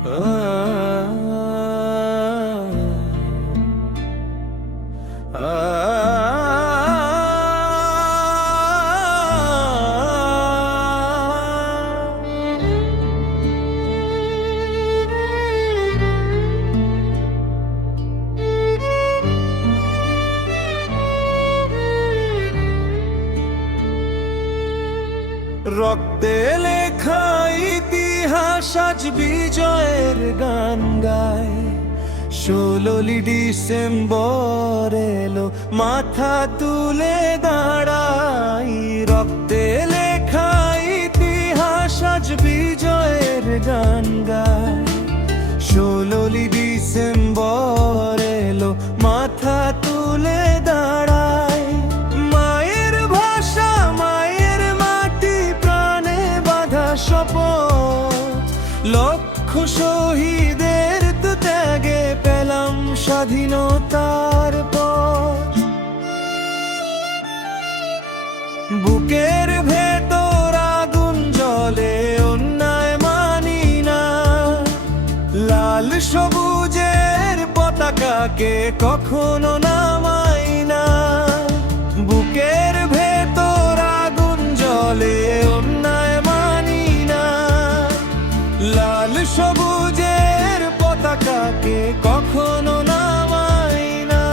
রক্তে লেখা ইতিহাস আজ বিজয়ের গান গায়। 16 ডিসেম্বর এলো, মাথা তুলে দাঁড়াই। রক্তে লেখা ইতিহাস আজ বিজয়ের গান গায়। 16 ডিসেম্বর এলো, মাথা তুলে দাঁড়াই। মায়ের ভাষা, মায়ের মাটি, প্রাণে বাঁধা শপথ। লক্ষ শহীদের তো ত্যাগে পেলাম স্বাধীনতার পথ। বুকের ভেতর আগুন জ্বলে, অন্যায় মানি না। লাল সবুজের পতাকাকে কখনো নামাই না। বুকের ভেতর আগুন জ্বলে, অন্যায় মানি না। লাল সবুজের পতাকাকে কখনো নামাই না।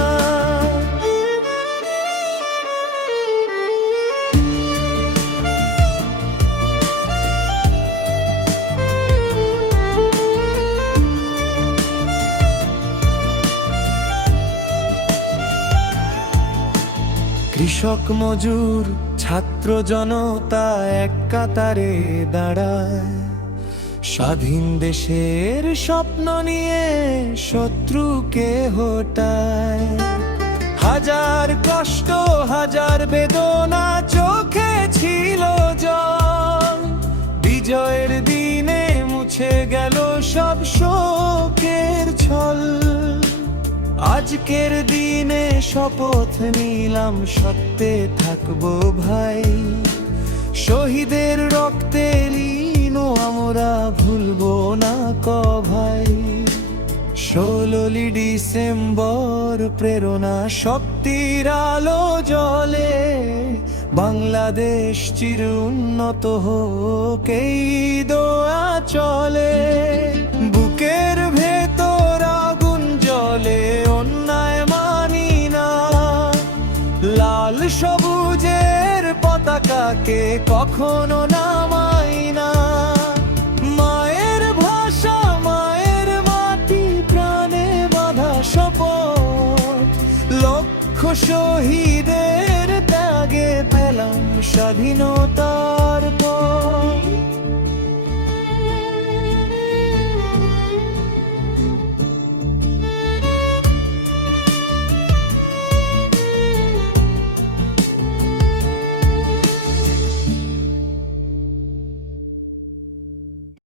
কৃষক, মজুর, ছাত্র জনতা এক কাতারে দাঁড়ায়। স্বাধীন দেশের স্বপ্ন নিয়ে শত্রুকে হটায়। হাজার কষ্ট, হাজার বেদনা, চোখে ছিল জল। বিজয়ের দিনে মুছে গেল সব শোকের ছল। আজকের দিনে শপথ নিলাম, সত্যে থাকবো ভাই। শহীদের রক্তের ঋণ আমরা ভুলবো না ভাই। 16 ডিসেম্বর প্রেরণা শক্তির আলো জ্বলে। বাংলাদেশ চির উন্নত হোক, এই দোয়া চলে। বুকের ভেতর আগুন জ্বলে, অন্যায় মানি না। লাল সবুজের পতাকাকে কখনো নামাই না। মায়ের ভাষা, মায়ের মাটি, প্রাণে বাঁধা শপথ। লক্ষ শহীদের ত্যাগে পেলাম স্বাধীনতার পথ।